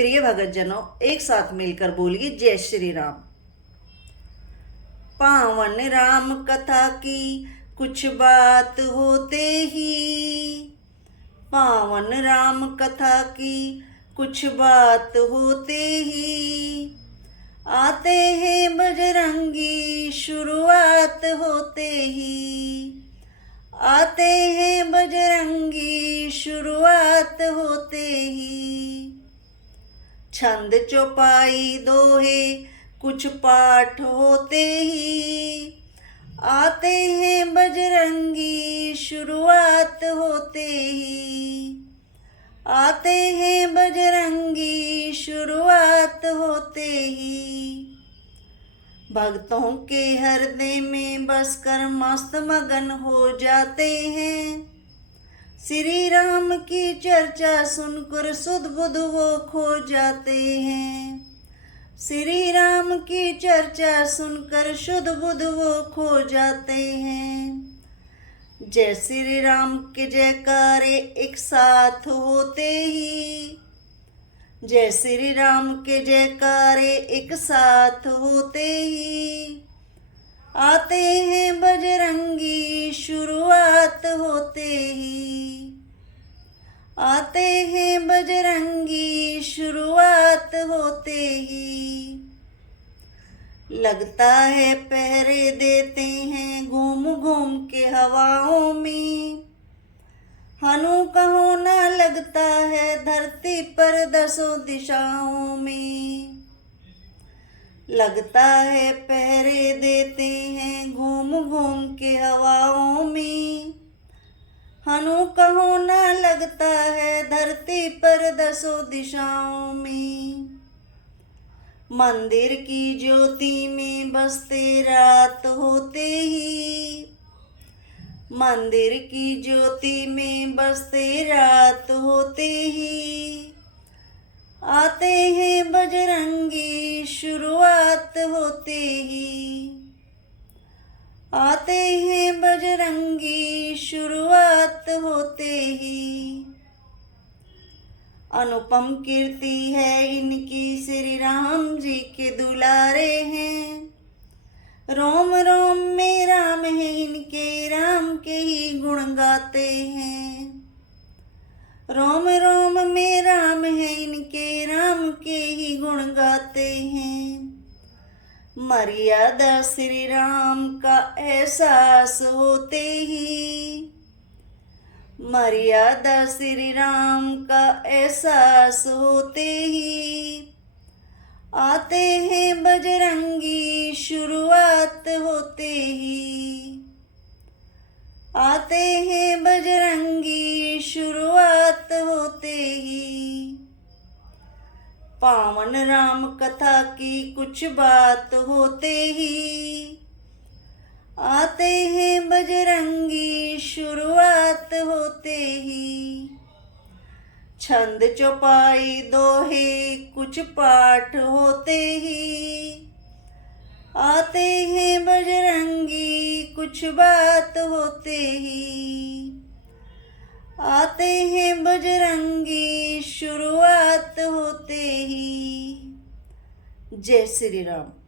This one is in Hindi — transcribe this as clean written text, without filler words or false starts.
प्रिय भगतजनों, एक साथ मिलकर बोलिए जय श्री राम। पावन राम कथा की कुछ बात होते ही, पावन राम कथा की कुछ बात होते ही, आते हैं बजरंगी शुरुआत होते ही, आते हैं बजरंगी शुरुआत होते ही। छंद चौपाई दोहे कुछ पाठ होते ही, आते हैं बजरंगी शुरुआत होते ही, आते हैं बजरंगी शुरुआत होते ही। भक्तों के हृदय में बसकर मस्त मगन हो जाते हैं, श्री राम की चर्चा सुनकर सुध बुध वो खो जाते हैं, श्री राम की चर्चा सुनकर शुद्ध बुध वो खो जाते हैं। जय श्री राम के जयकारे एक साथ होते ही, जय श्री राम के जयकारे एक साथ होते ही, आते हैं बजरंगी शुरुआत होते ही, आते हैं बजरंगी शुरुआत होते ही। लगता है पहरे देते हैं घूम घूम के हवाओं में, हनु कहो ना लगता है धरती पर दसों दिशाओं में। लगता है पहरे देते हैं घूम घूम के हवाओं में, हनु कहो ना लगता है धरती पर दसों दिशाओं में। मंदिर की ज्योति में बसते रात होते ही, मंदिर की ज्योति में बसते रात होते ही, आते हैं बजरंगी शुरुआत होते ही, आते हैं बजरंगी शुरुआत होते ही। अनुपम कीर्ति है इनकी, श्री राम जी के दुलारे हैं, रोम रोम में राम है इनके, राम के ही गुण गाते हैं। रोम रोम में राम है इनके, राम के ही गुण गाते हैं। मर्यादा श्री राम का एहसास होते ही, मर्यादा श्री राम का एहसास होते ही, आते हैं बजरंगी शुरुआत होते ही, आते हैं बजरंगी शुरुआत होते ही। पावन राम कथा की कुछ बात होते ही, आते हैं बजरंगी शुरुआत होते ही। छंद चौपाई दोहे कुछ पाठ होते ही, आते हैं बजरंगी कुछ बात होते ही, आते हैं बजरंगी शुरुआत होते ही। जय श्री राम।